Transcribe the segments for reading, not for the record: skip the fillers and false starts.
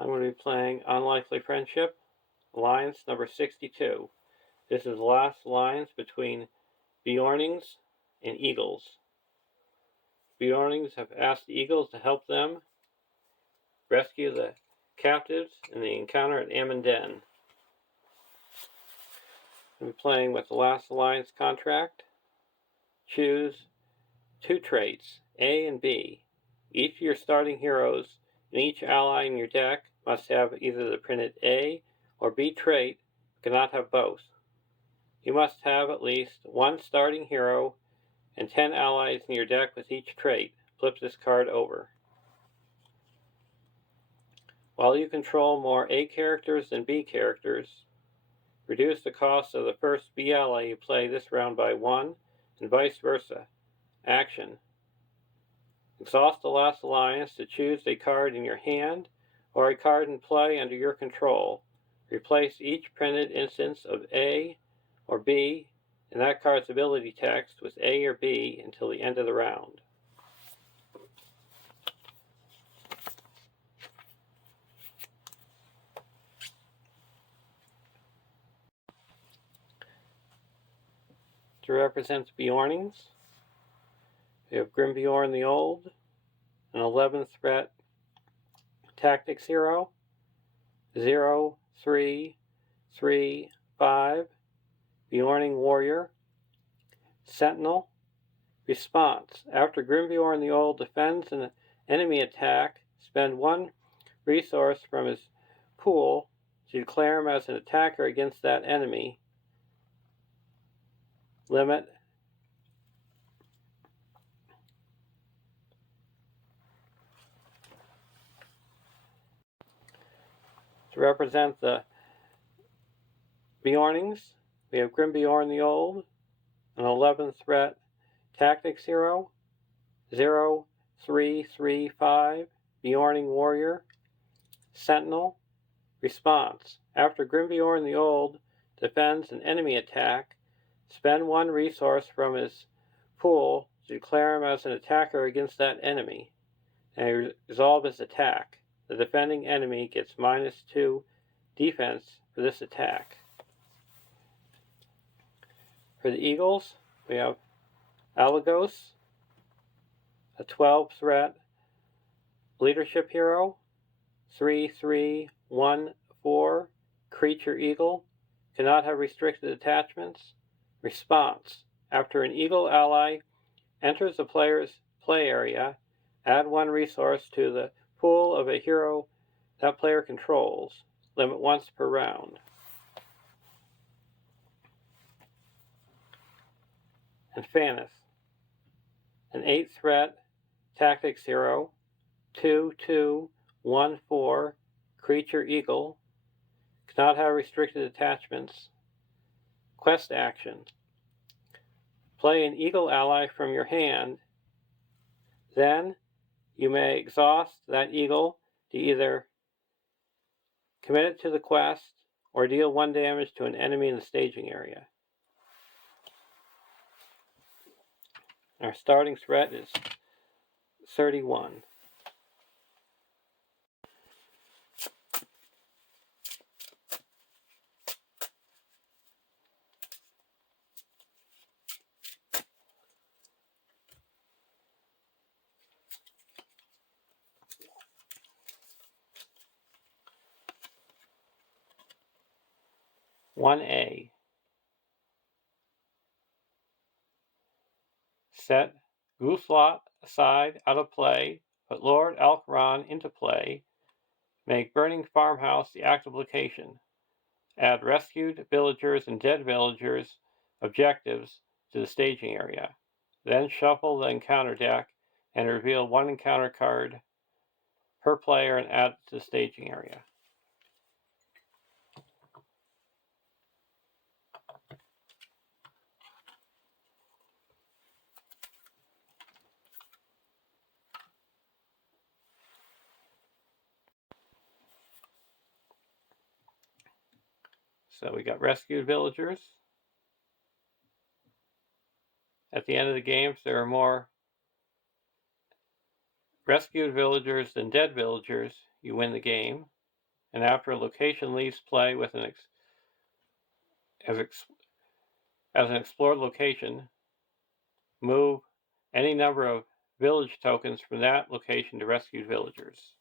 I'm going to be playing Unlikely Friendship, Alliance number 62. This is the last alliance between Beornings and Eagles. Beornings have asked the Eagles to help them rescue the captives in the encounter at Amon. I'm playing with the last alliance contract. Choose two traits, A and B. Each of your starting heroes and each ally in your deck must have either the printed A or B trait, but cannot have both. You must have at least one starting hero and 10 allies in your deck with each trait. Flip this card over. While you control more A characters than B characters, reduce the cost of the first B ally you play this round by 1, and vice versa. Action. Exhaust the last alliance to choose a card in your hand or a card in play under your control. Replace each printed instance of A or B in that card's ability text with A or B until the end of the round. To represent Beornings, we have Grimbeorn the Old, an 11th threat tactics hero, 0-3-3-5, Beorning Warrior, Sentinel. Response. After Grimbeorn the Old defends an enemy attack, spend one resource from his pool to declare him as an attacker against that enemy. Limit to represent the Beornings, we have Grimbeorn the Old, an 11th threat tactics hero, 0-3-3-5, Beorning Warrior, Sentinel. Response. After Grimbeorn the Old defends an enemy attack, spend one resource from his pool to declare him as an attacker against that enemy, and resolve his attack. The defending enemy gets -2 defense for this attack. For the Eagles, we have Alagos, a 12 threat leadership hero, 3-3-1-4 creature eagle, cannot have restricted attachments. Response. After an eagle ally enters the player's play area, add one resource to the pool of a hero that player controls. Limit once per round. And Fanis, an 8th threat tactics hero, 2-2-1-4 creature eagle, cannot have restricted attachments. Quest action. Play an eagle ally from your hand. Then you may exhaust that eagle to either commit it to the quest or deal 1 damage to an enemy in the staging area. Our starting threat is 31. (1A). Set Gooselot aside out of play, put Lord Alcaron into play, make Burning Farmhouse the active location, add rescued villagers and dead villagers objectives to the staging area, then shuffle the encounter deck and reveal one encounter card per player and add it to the staging area. So we got rescued villagers. At the end of the game, if there are more rescued villagers than dead villagers, you win the game. and after a location leaves play with as an explored location, move any number of village tokens from that location to rescued villagers.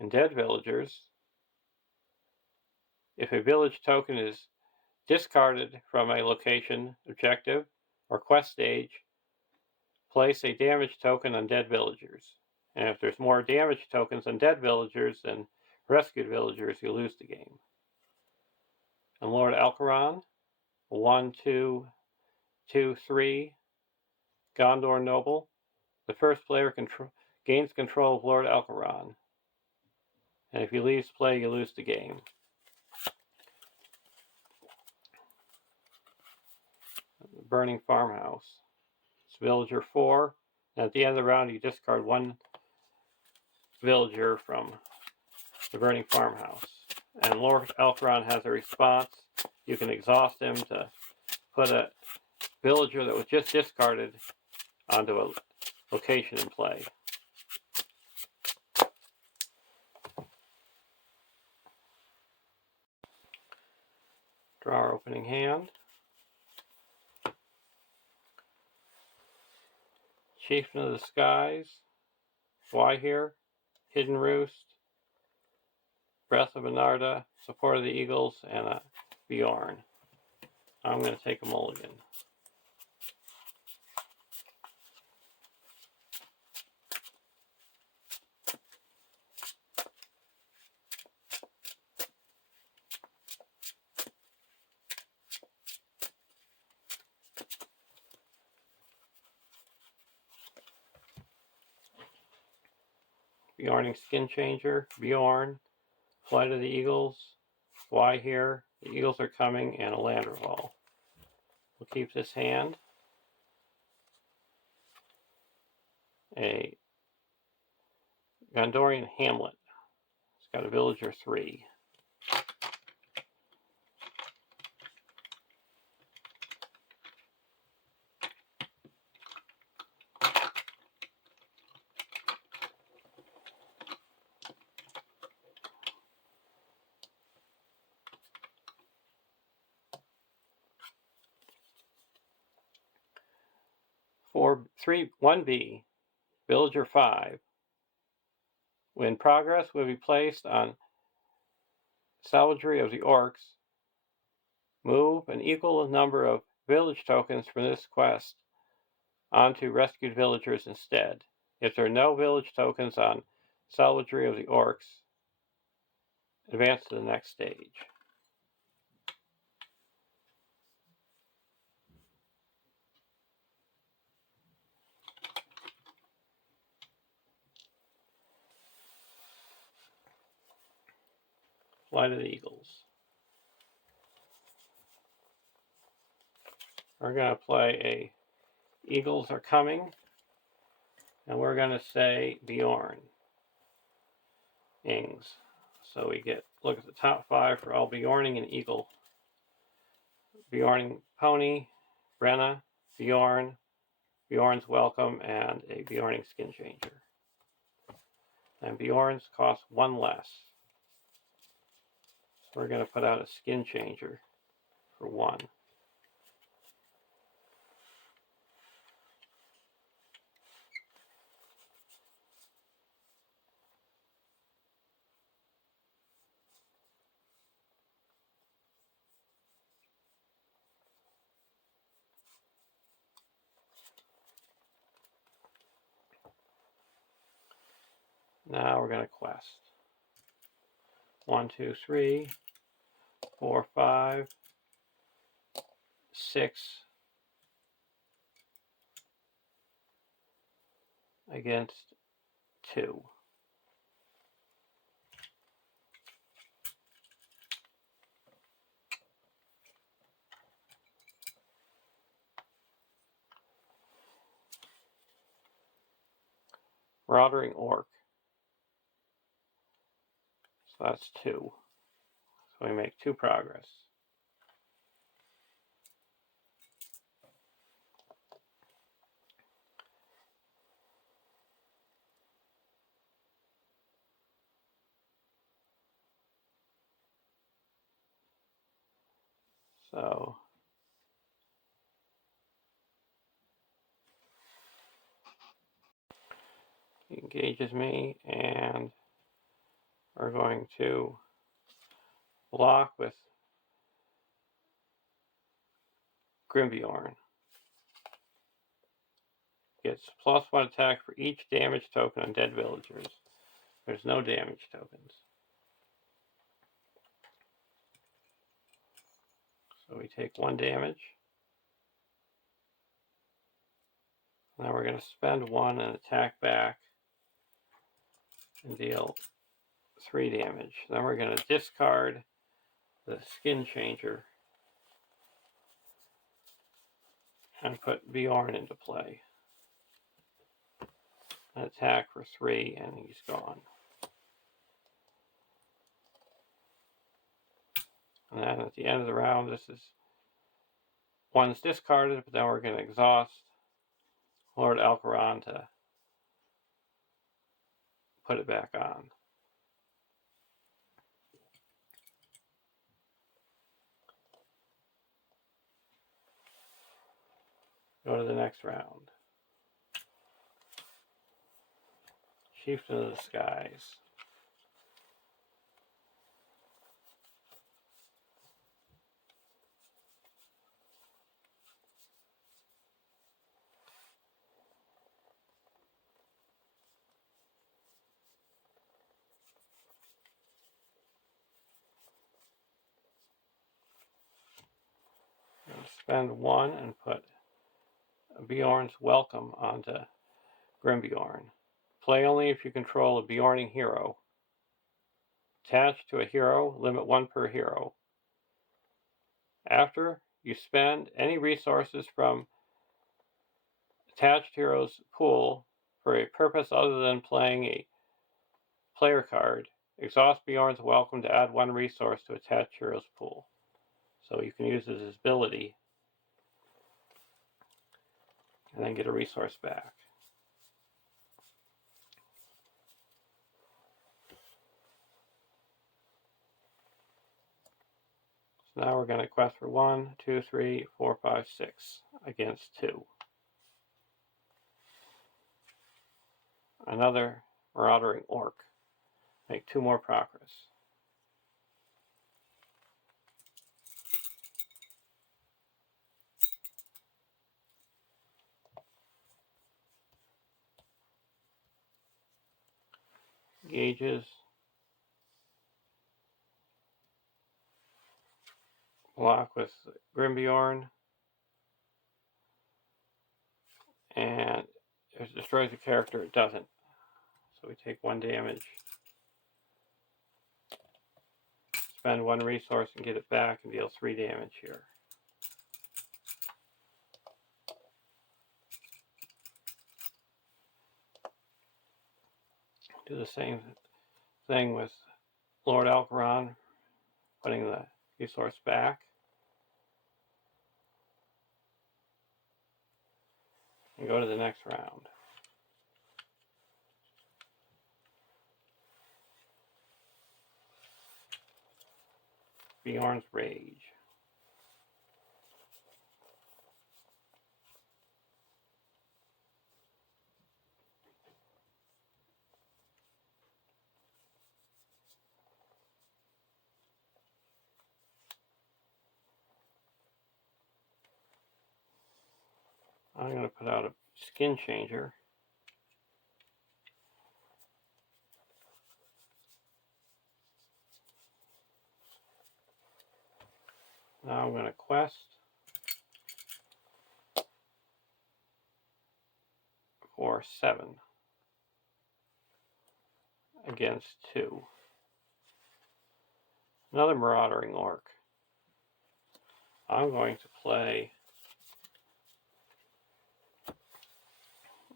In dead villagers, if a village token is discarded from a location, objective, or quest stage, place a damage token on dead villagers. And if there's more damage tokens on dead villagers than rescued villagers, you lose the game. And Lord Alcaron, 1, 2, 2, 3, Gondor Noble. The first player gains control of Lord Alcaron. And if he leaves play, you lose the game. Burning Farmhouse. It's villager 4. And at the end of the round, you discard one villager from the Burning Farmhouse. And Lord Alcaron has a response. You can exhaust him to put a villager that was just discarded onto a location in play. Draw our opening hand. Chieftain of the Skies. Why here? Hidden Roost. Breath of Anarda. Support of the Eagles. And a Beorn. I'm going to take a mulligan. Beorning Skin Changer, Beorn, Flight of the Eagles, Why here? The Eagles are coming, and a land revolve. We'll keep this hand. A Gondorian Hamlet. It's got a villager 3. For 1B, villager 5. When progress will be placed on Savagery of the Orcs, move an equal number of village tokens from this quest onto rescued villagers instead. If there are no village tokens on Savagery of the Orcs, advance to the next stage. Flight of the Eagles. We're going to play a Eagles are coming, and we're going to say Beornings. So we look at the top 5 for all Beorning and Eagle. Beorning Pony, Brenna, Beorn, Beorn's Welcome, and a Beorning Skin Changer. And Beorn's cost 1 less. So we're going to put out a Skin Changer for 1. Now we're going to quest. 1, 2, 3, 4, 5, 6 against 2. Marauding Orc. So that's 2. So we make 2 progress. So he engages me, and we're going to block with Beorn. Gets +1 attack for each damage token on dead villagers. There's no damage tokens. So we take 1 damage. Now we're going to spend 1 and attack back and deal 3 damage. Then we're going to discard the skin changer and put Beorn into play. An attack for 3, and he's gone. And then at the end of the round, this is 1's discarded, but then we're going to exhaust Lord Alcaron to put it back on. Go to the next round. Chieftain of the Skies. I'm going to spend 1 and put Beorn's Welcome onto Beorn. Play only if you control a Beorning hero. Attached to a hero, limit 1 per hero. After you spend any resources from attached hero's pool for a purpose other than playing a player card, exhaust Beorn's Welcome to add 1 resource to attached hero's pool. So you can use his ability and then get a resource back. So now we're going to quest for 1, 2, 3, 4, 5, 6 against 2. Another Marauding Orc. Make 2 more progress. Gauges. Block with Beorn. And if it destroys a character, it doesn't. So we take 1 damage. Spend 1 resource and get it back and deal 3 damage here. Do the same thing with Lord Alcaron, putting the resource back. And go to the next round. Beorn's Rage. I'm going to put out a skin changer. Now I'm going to quest for 7 against 2. Another Marauding Orc. I'm going to play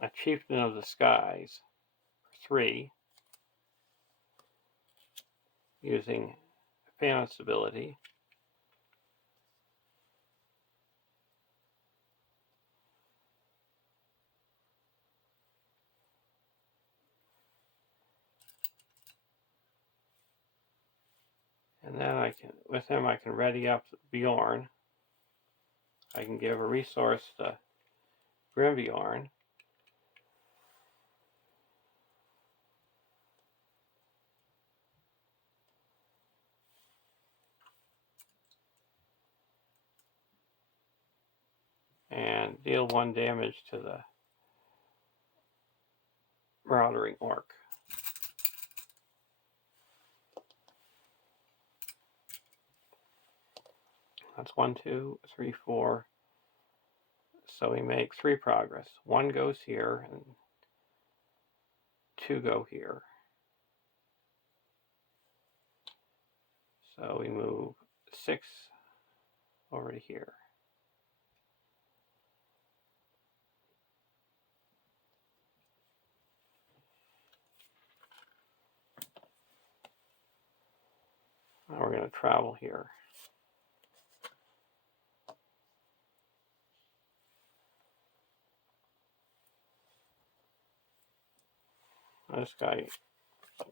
a Chieftain of the Skies for 3, using Phantom's ability. And then with him I can ready up Beorn. I can give a resource to Beorn. And deal 1 damage to the Marauding Orc. That's 1, 2, 3, 4. So we make 3 progress. 1 goes here, and 2 go here. So we move 6 over to here. Now we're going to travel here. This guy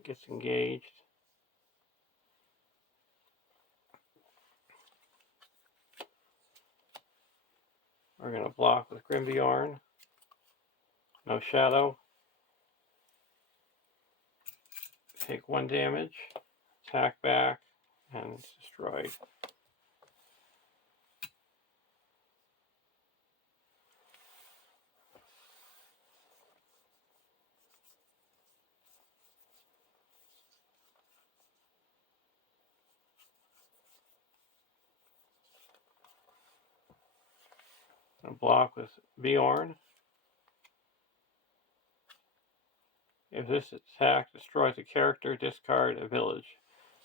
gets engaged. We're going to block with Beorn. No shadow. Take 1 damage. Attack back. And it's destroyed. And block with Beorn. If this attack destroys a character, discard a village.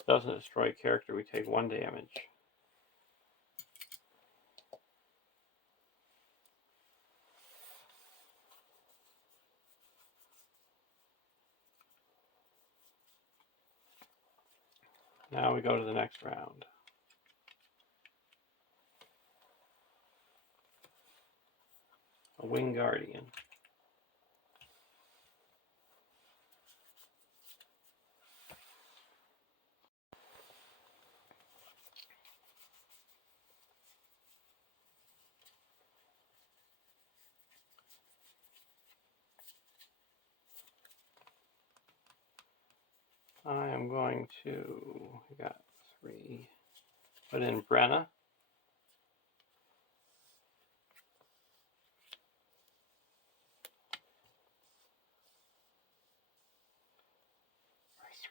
Doesn't destroy a character, we take 1 damage. Now we go to the next round. A Winged Guardian. I am going to, we got 3, put in Brenna.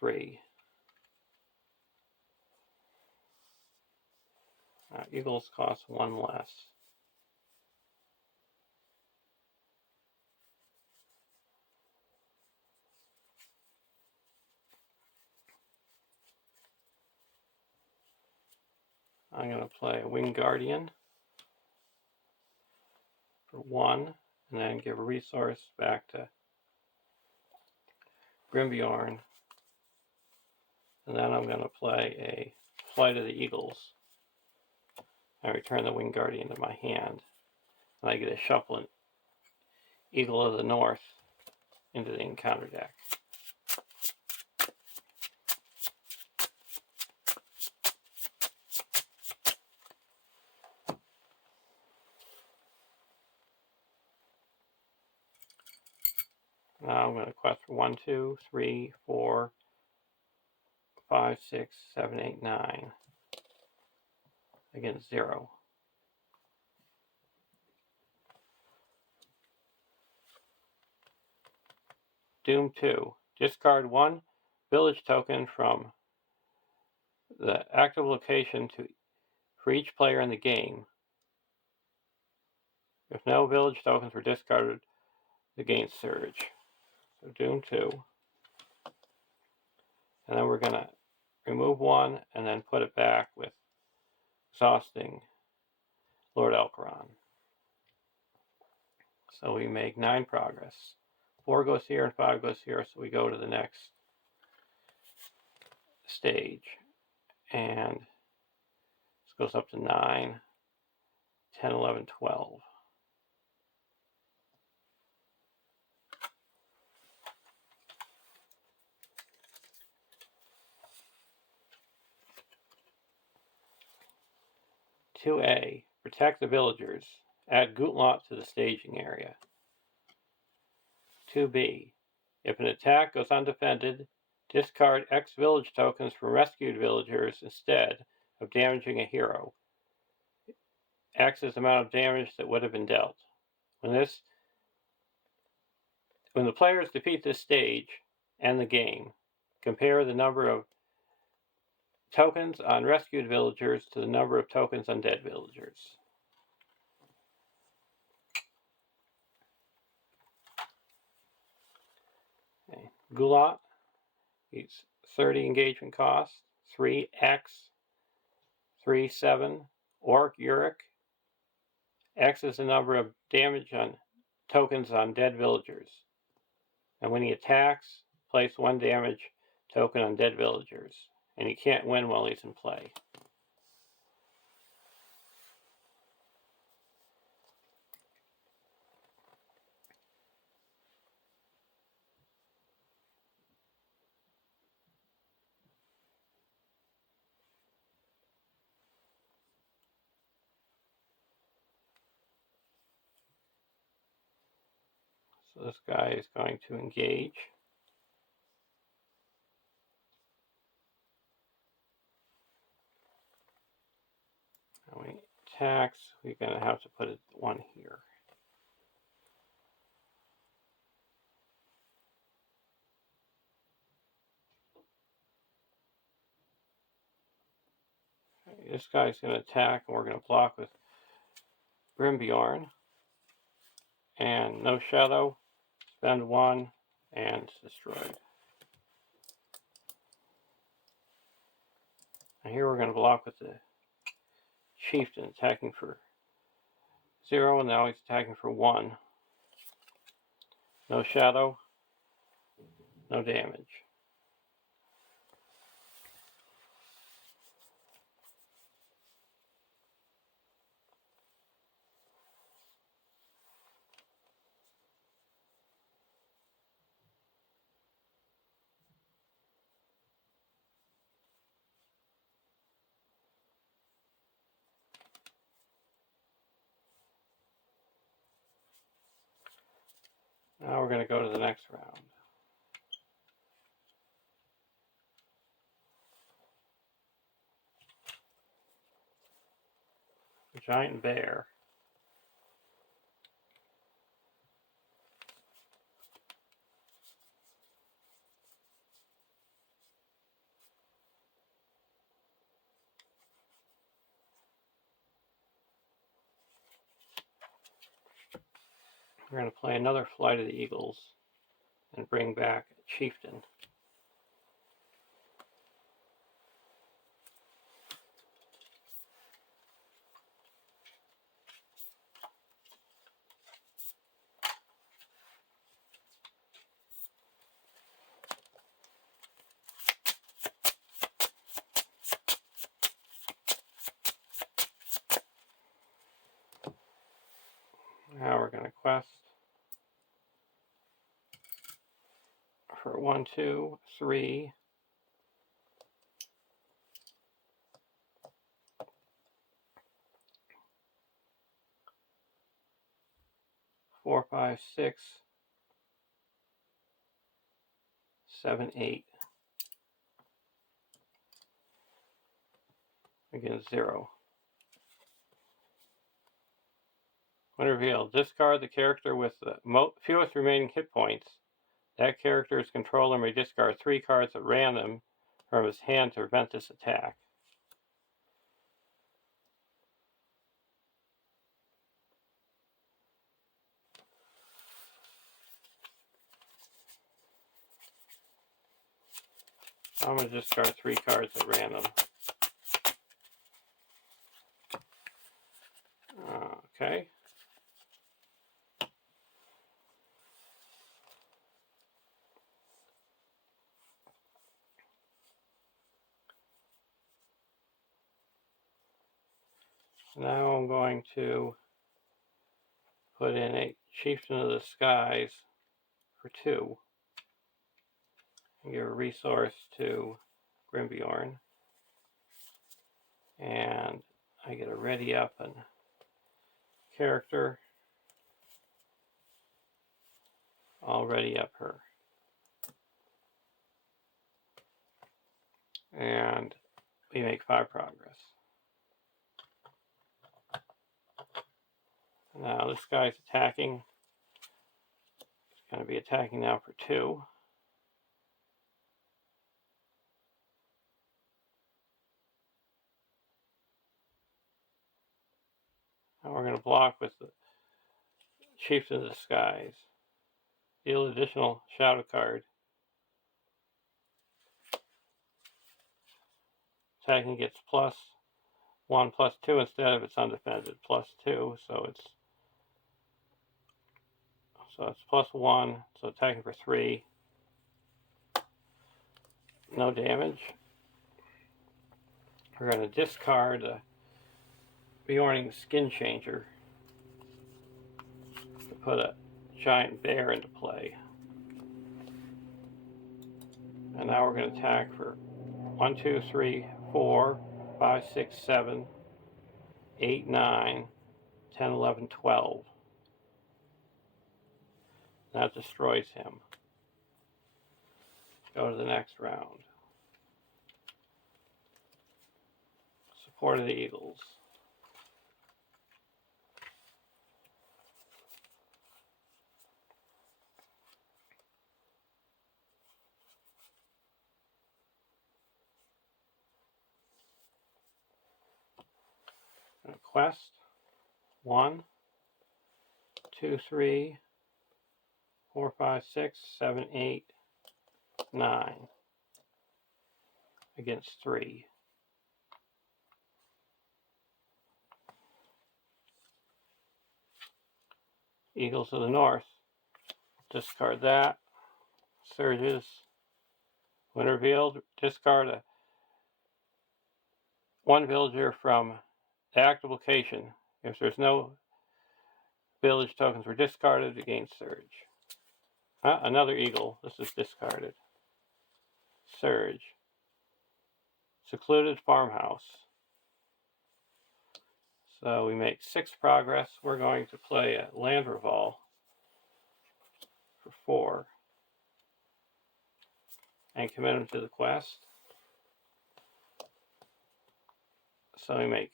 Three. Eagles cost 1 less. I'm going to play a Winged Guardian for 1, and then give a resource back to Beorn. And then I'm going to play a Flight of the Eagles. I return the Winged Guardian to my hand, and I get a shuffling Eagle of the North into the encounter deck. Now I'm going to quest for 1, 2, 3, 4, 5, 6, 7, 8, 9 against 0. Doom 2. Discard 1 village token from the active location for each player in the game. If no village tokens were discarded, the gain surge. So Doom 2. And then we're going to remove 1 and then put it back with exhausting Lord Elkaron. So we make 9 progress. 4 goes here and 5 goes here, so we go to the next stage. And this goes up to 9, 10, 11, 12. To A. Protect the villagers. Add Gutlot to the staging area. 2B. If an attack goes undefended, discard X village tokens from rescued villagers instead of damaging a hero. X is the amount of damage that would have been dealt. When the players defeat this stage and the game, compare the number of tokens on rescued villagers to the number of tokens on dead villagers. Okay. Gutlot, it's 30 engagement cost, 3X, 3-7, Orc Uric. X is the number of damage on tokens on dead villagers. And when he attacks, place 1 damage token on dead villagers. And he can't win while he's in play. So this guy is going to engage. And when he attacks, we're going to have to put 1 here. Okay, this guy's going to attack, and we're going to block with Beorn. And no shadow, spend 1, and it's destroyed. And here we're going to block with the Chieftain attacking for 0, and now he's attacking for 1. No shadow, no damage. Now we're going to go to the next round. The giant bear. We're going to play another Flight of the Eagles and bring back a Chieftain. Now we're going to quest for 1, 2, 3. 4, 5, 6, 7, 8. Again, 0. When revealed, discard the character with the fewest remaining hit points. That character's controller may discard 3 cards at random from his hand to prevent this attack. I'm going to discard 3 cards at random. Okay. Now I'm going to put in a Chieftain of the Skies for 2. And give a resource to Beorn. And I get a ready up and character. Already up her. And we make 5 progress. Now this guy's attacking. He's going to be attacking now for 2. And we're going to block with the Chieftain of the Skies. Deal additional shadow card. Attacking gets +1, +2 instead if it's undefended. +2, so it's +1. So attacking for 3. No damage. We're going to discard the Beornings Skin Changer to put a giant bear into play. And now we're going to attack for 1, 2, 3, 4, 5, 6, 7, 8, 9, 10, 11, 12. That destroys him. Go to the next round. Support of the Eagles. Quest 1, 2, 3, 4, 5, 6, 7, 8, 9 against 3. Eagles of the North. Discard that. Surges. When revealed, discard 1 villager from the active location. If there's no village tokens were discarded, it gains Surge. Another eagle. This is discarded. Surge. Secluded farmhouse. So we make 6 progress. We're going to play a land revolve for 4 and commit him to the quest. So we make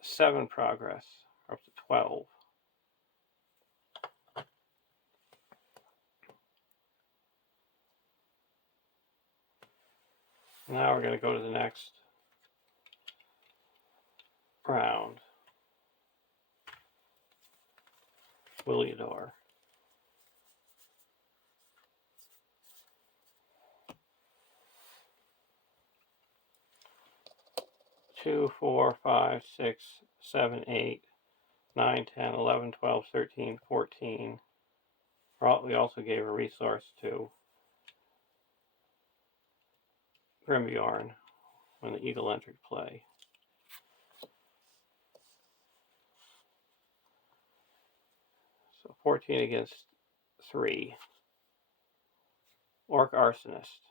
7 progress, up to 12. Now we're going to go to the next round. LOTR. 2, 4, 5, 6, 7, 8, 9, 10, 11, 12, 13, 14. We also gave a resource to Beorn when the eagle entered play. So 14 against 3. Orc Arsonist.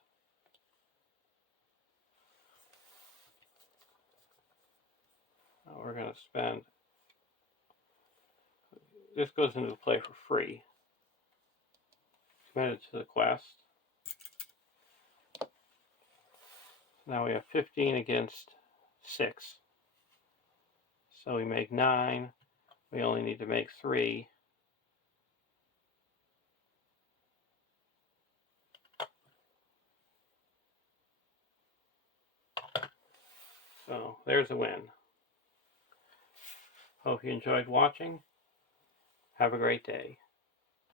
Now we're going to spend. This goes into play for free. Committed to the quest. Now we have 15 against 6. So we make 9. We only need to make 3. So there's a win. Hope you enjoyed watching. Have a great day.